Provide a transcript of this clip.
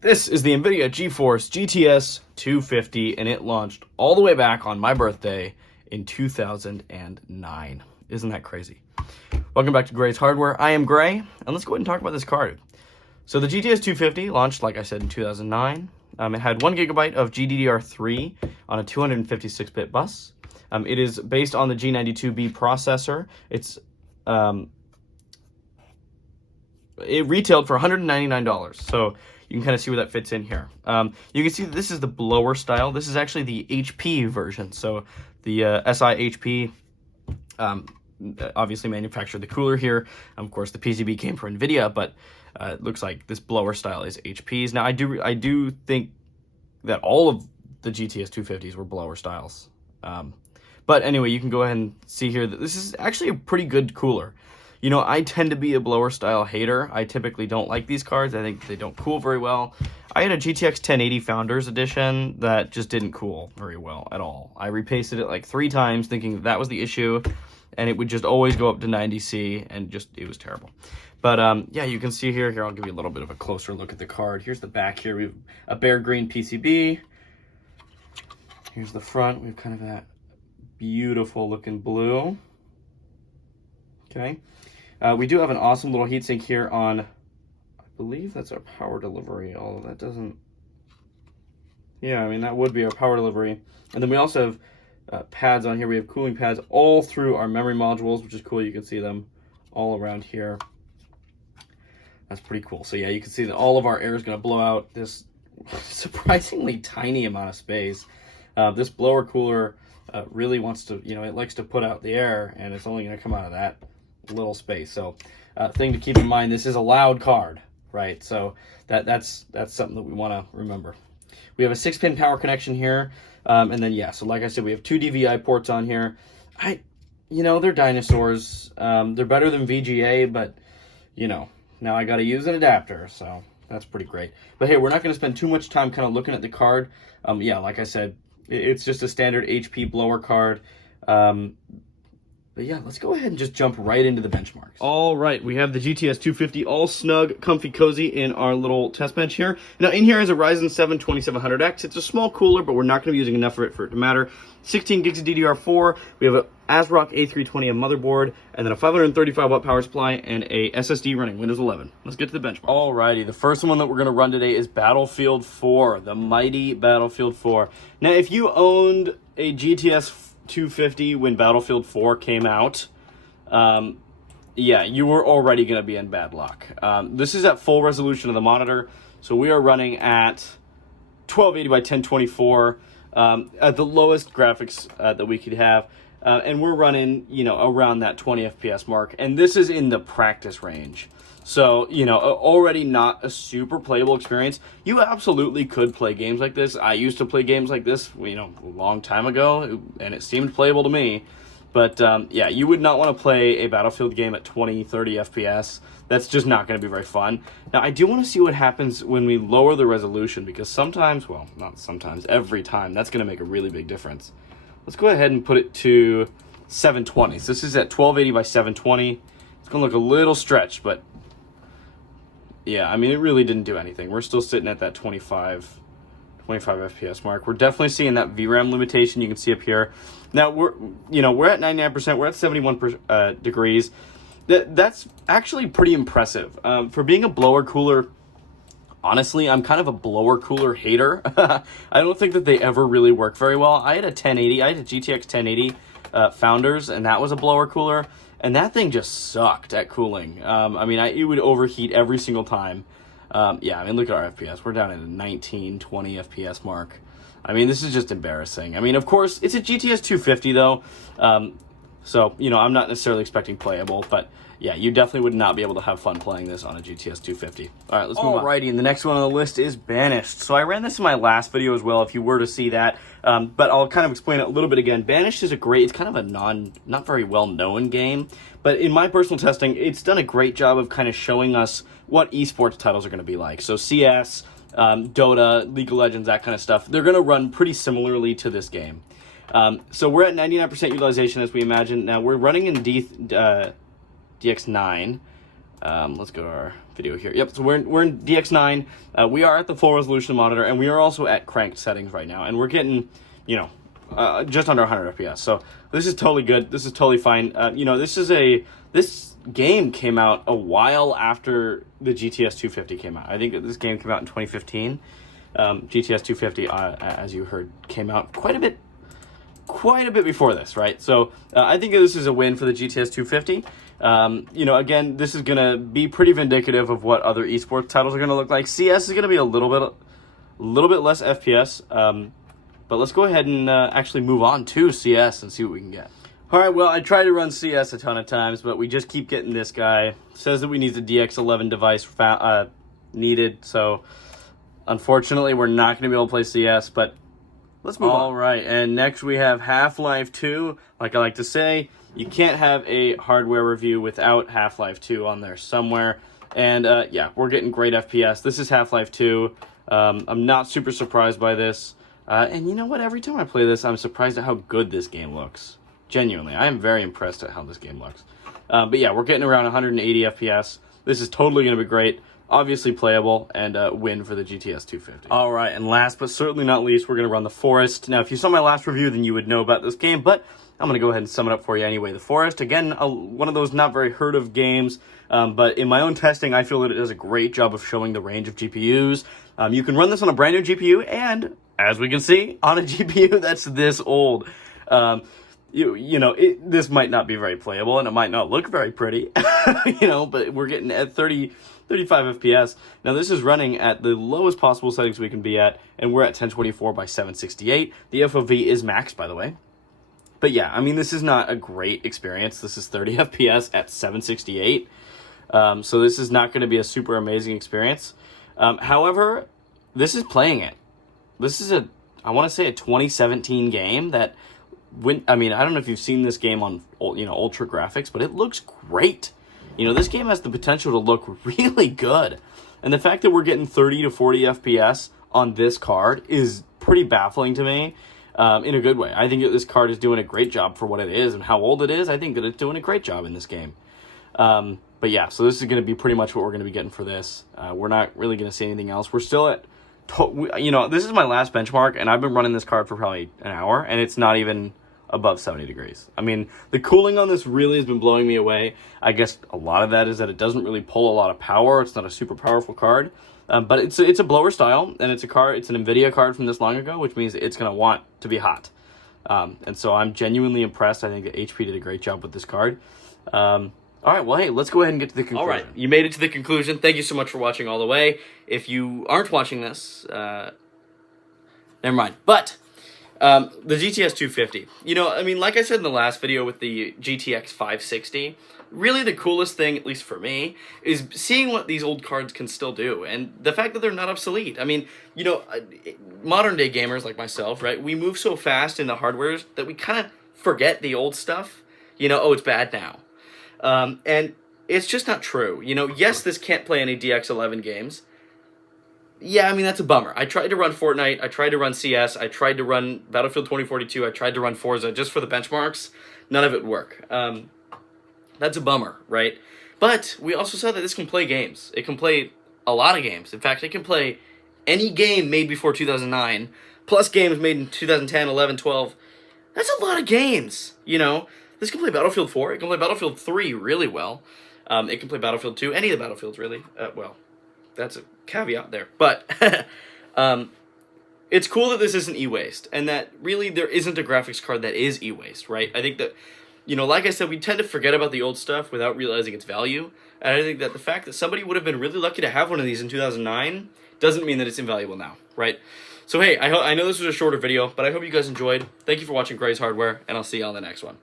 This is the Nvidia GeForce GTS 250, and it launched all the way back on my birthday in 2009. Isn't that crazy? Welcome back to Gray's Hardware. I am Gray, and let's go ahead and talk about this card. So the GTS 250 launched, like I said, in 2009. It had 1 gigabyte of GDDR3 on a 256-bit bus. It is based on the G92B processor. It retailed for $199, so you can kind of see where that fits in here. You can see that this is the blower style. This is actually the HP version. So the SI HP obviously manufactured the cooler here. Of course, the PCB came from Nvidia, but it looks like this blower style is HP's. Now, I do think that all of the GTS 250s were blower styles. But anyway, you can go ahead and see here that this is actually a pretty good cooler. You know, I tend to be a blower style hater. I typically don't like these cards. I think they don't cool very well. I had a GTX 1080 Founders Edition that just didn't cool very well at all. I repasted it like 3 times thinking that was the issue, and it would just always go up to 90C, and it was terrible. But yeah, you can see here, I'll give you a little bit of a closer look at the card. Here's the back here. We have a bare green PCB. Here's the front. We have kind of that beautiful looking blue. Okay. We do have an awesome little heatsink here on, I believe that's our power delivery, although that doesn't, yeah, I mean, that would be our power delivery. And then we also have pads on here. We have cooling pads all through our memory modules, which is cool. You can see them all around here. That's pretty cool. So yeah, you can see that all of our air is going to blow out this surprisingly tiny amount of space. This blower cooler really wants to, you know, it likes to put out the air, and it's only going to come out of that little space. So thing to keep in mind, this is a loud card, right? So that's something that we want to remember. We have a 6-pin power connection here, and then yeah, so like I said, we have 2 DVI ports on here. You know, they're dinosaurs. They're better than VGA, but you know, now I got to use an adapter, so that's pretty great. But hey, we're not going to spend too much time kind of looking at the card. Yeah, like I said, it's just a standard HP blower card. But yeah, let's go ahead and just jump right into the benchmarks. All right, we have the GTS 250 all snug, comfy, cozy in our little test bench here. Now in here is a Ryzen 7 2700X. It's a small cooler, but we're not going to be using enough of it for it to matter. 16 gigs of DDR4. We have a ASRock A320 motherboard, and then a 535 watt power supply and a SSD running Windows 11. Let's get to the benchmark. Alrighty, the first one that we're going to run today is Battlefield 4, the mighty Battlefield 4. Now, if you owned a GTS 250 when Battlefield 4 came out, yeah, you were already going to be in bad luck. This is at full resolution of the monitor, so we are running at 1280 by 1024 at the lowest graphics that we could have, and we're running, you know, around that 20 FPS mark, and this is in the practice range. So, you know, already not a super playable experience. You absolutely could play games like this. I used to play games like this, you know, a long time ago, and it seemed playable to me. But, yeah, you would not want to play a Battlefield game at 20, 30 FPS. That's just not going to be very fun. Now, I do want to see what happens when we lower the resolution, because sometimes, well, not sometimes, every time, that's going to make a really big difference. Let's go ahead and put it to 720. So this is at 1280 by 720. It's going to look a little stretched, but yeah, I mean, it really didn't do anything. We're still sitting at that 25 FPS mark. We're definitely seeing that VRAM limitation. You can see up here. Now we're at 99%. We're at 71 degrees. That's actually pretty impressive for being a blower cooler. Honestly, I'm kind of a blower cooler hater. I don't think that they ever really work very well. I had a GTX 1080 Founders, and that was a blower cooler. And that thing just sucked at cooling. I mean, it would overheat every single time. Yeah, I mean, look at our FPS. We're down at a 19, 20 FPS mark. I mean, this is just embarrassing. I mean, of course, it's a GTS 250, though. So, you know, I'm not necessarily expecting playable, but yeah, you definitely would not be able to have fun playing this on a GTS 250. All right, let's move on. Alrighty, and the next one on the list is Banished. So I ran this in my last video as well, if you were to see that. But I'll kind of explain it a little bit again. Banished is it's kind of a not very well-known game. But in my personal testing, it's done a great job of kind of showing us what esports titles are going to be like. So CS, Dota, League of Legends, that kind of stuff. They're going to run pretty similarly to this game. So we're at 99% utilization, as we imagine. Now, we're running in DX9. Let's go to our video here. Yep, so we're in DX9. We are at the full resolution monitor, and we are also at cranked settings right now, and we're getting, you know, just under 100 FPS. So this is totally good. This is totally fine. You know, this game came out a while after the GTS 250 came out. I think this game came out in 2015. GTS 250, as you heard, came out quite a bit before this, right? So I think this is a win for the GTS 250. You know, again, this is gonna be pretty vindicative of what other esports titles are gonna look like. CS is gonna be a little bit less FPS. But let's go ahead and actually move on to CS and see what we can get. All right, well, I tried to run CS a ton of times, but we just keep getting this guy. It says that we need the DX11 device needed, so unfortunately, we're not going to be able to play CS, but let's move on. All right, and next we have Half-Life 2. Like I like to say, you can't have a hardware review without Half-Life 2 on there somewhere. And yeah, we're getting great FPS. This is Half-Life 2. I'm not super surprised by this. And you know what? Every time I play this, I'm surprised at how good this game looks. Genuinely, I am very impressed at how this game looks. But yeah, we're getting around 180 FPS. This is totally going to be great. Obviously playable, and win for the GTS 250. All right, and last but certainly not least, we're going to run the Forest. Now, if you saw my last review, then you would know about this game, but I'm going to go ahead and sum it up for you anyway. The Forest, again, one of those not very heard of games, but in my own testing, I feel that it does a great job of showing the range of GPUs. You can run this on a brand new GPU, and as we can see, on a GPU that's this old. You know, this might not be very playable, and it might not look very pretty, you know, but we're getting at 35 FPS. Now, this is running at the lowest possible settings we can be at, and we're at 1024 by 768. The FOV is max, by the way. But yeah, I mean, this is not a great experience. This is 30 FPS at 768. So this is not going to be a super amazing experience. However, this is playing it. This is I want to say a 2017 game that, I mean, I don't know if you've seen this game on, you know, ultra graphics, but it looks great. You know, this game has the potential to look really good. And the fact that we're getting 30 to 40 FPS on this card is pretty baffling to me, in a good way. I think that this card is doing a great job for what it is and how old it is. I think that it's doing a great job in this game. But yeah, so this is going to be pretty much what we're going to be getting for this. We're not really going to see anything else. We're still at, you know, this is my last benchmark, and I've been running this card for probably an hour, and it's not even above 70 degrees. I mean, the cooling on this really has been blowing me away. I guess a lot of that is that it doesn't really pull a lot of power. It's not a super powerful card, but it's a blower style, and it's an Nvidia card from this long ago, which means it's going to want to be hot. And so I'm genuinely impressed. I think that HP did a great job with this card. All right, well, hey, let's go ahead and get to the conclusion. All right, you made it to the conclusion. Thank you so much for watching all the way. If you aren't watching this, never mind. But the GTS 250, you know, I mean, like I said in the last video with the GTX 560, really the coolest thing, at least for me, is seeing what these old cards can still do, and the fact that they're not obsolete. I mean, you know, modern day gamers like myself, right, we move so fast in the hardwares that we kind of forget the old stuff. You know, oh, it's bad now. And it's just not true. You know, yes, this can't play any DX11 games. Yeah, I mean, that's a bummer. I tried to run Fortnite, I tried to run CS, I tried to run Battlefield 2042, I tried to run Forza just for the benchmarks. None of it worked. That's a bummer, right? But we also saw that this can play games. It can play a lot of games. In fact, it can play any game made before 2009, plus games made in 2010, 11, 12. That's a lot of games, you know? This can play Battlefield 4, it can play Battlefield 3 really well. It can play Battlefield 2, any of the Battlefields, really. Well, that's a caveat there. But it's cool that this isn't e-waste, and that really there isn't a graphics card that is e-waste, right? I think that, you know, like I said, we tend to forget about the old stuff without realizing its value. And I think that the fact that somebody would have been really lucky to have one of these in 2009 doesn't mean that it's invaluable now, right? So hey, I know this was a shorter video, but I hope you guys enjoyed. Thank you for watching Gray's Hardware, and I'll see you on the next one.